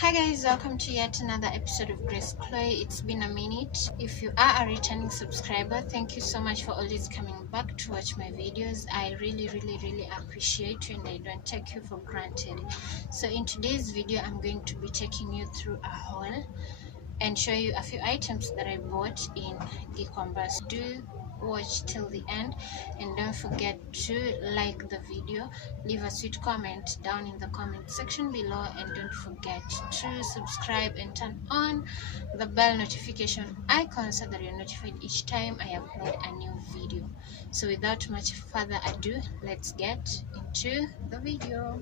Hi guys, welcome to yet another episode of Grace Chloe. It's been a minute. If you are a returning subscriber, thank you so much for always coming back to watch my videos. I really appreciate you and I don't take you for granted. So in today's video, I'm going to be taking you through a haul and show you a few items that I bought in Gikomba. So do watch till the end and don't forget to like the video, leave a sweet comment down in the comment section below, and don't forget to subscribe and turn on the bell notification icon so that you're notified each time I upload a new video. So without much further ado, let's get into the video.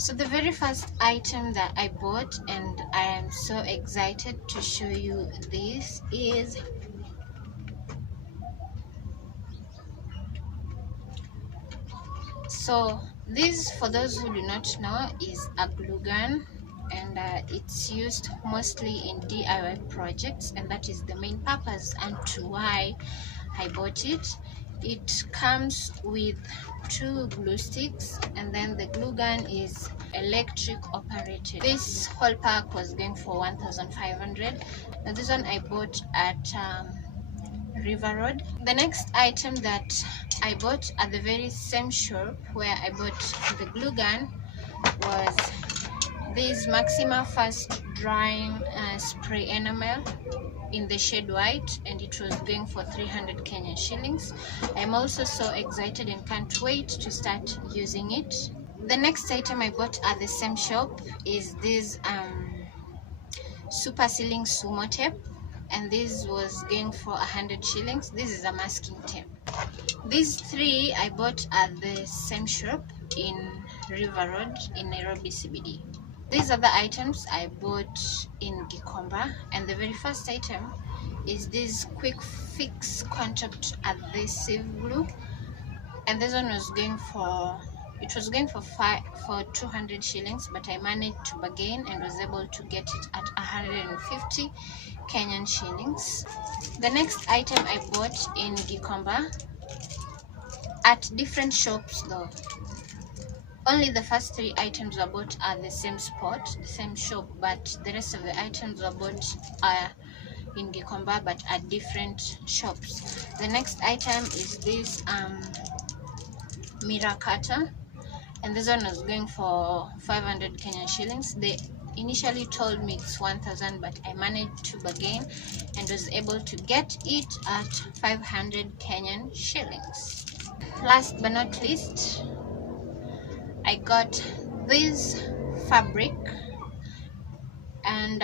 So the very first item that I bought, and I am so excited to show you this, is this, for those who do not know, is a glue gun, and it's used mostly in DIY projects, and that is the main purpose and to why I bought it. It comes with 2 glue sticks, and then the glue gun is electric operated. This whole pack was going for 1,500. Now this one I bought at River Road. The next item that I bought at the very same shop where I bought the glue gun was this Maxima Fast Drying Spray Enamel in the shade white, and it was going for 300 Kenyan shillings. I'm also so excited and can't wait to start using it. The next item I bought at the same shop is this super sealing sumo tape, and this was going for 100 shillings. This is a masking tape. These 3 I bought at the same shop in River Road in Nairobi CBD. These are the items I bought in Gikomba, and the very first item is this quick fix contact adhesive glue, and this one was going for 200 shillings, but I managed to bargain and was able to get it at 150 Kenyan shillings. The next item I bought in Gikomba at different shops though. Only the first 3 items were bought at the same spot, the same shop, but the rest of the items were bought in Gikomba but at different shops. The next item is this mirror cutter, and this one was going for 500 Kenyan shillings. They initially told me it's 1,000, but I managed to bargain and was able to get it at 500 Kenyan shillings. Last but not least, I got this fabric, and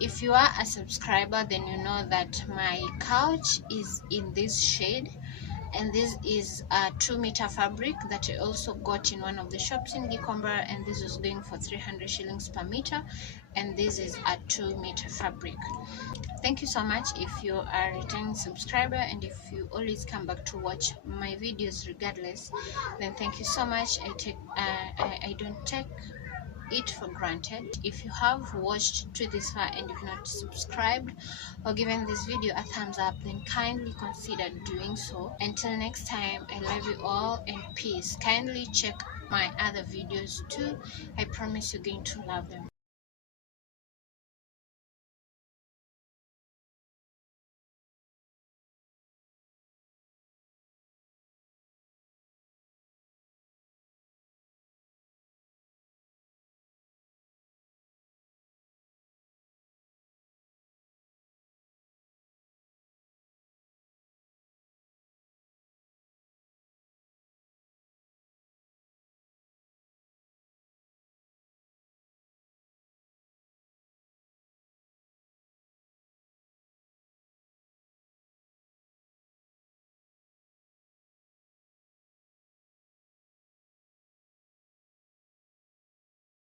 if you are a subscriber, then you know that my couch is in this shade, and this is a 2-meter fabric that I also got in one of the shops in Gikomba, and this is going for 300 shillings per meter, and this is a 2-meter fabric. Thank you so much if you are a returning subscriber, and if you always come back to watch my videos regardless, then thank you so much. I don't take it for granted. If you have watched to this far and you've not subscribed or given this video a thumbs up, then kindly consider doing so. Until next time, I love you all and peace. Kindly check my other videos too. I promise you're going to love them.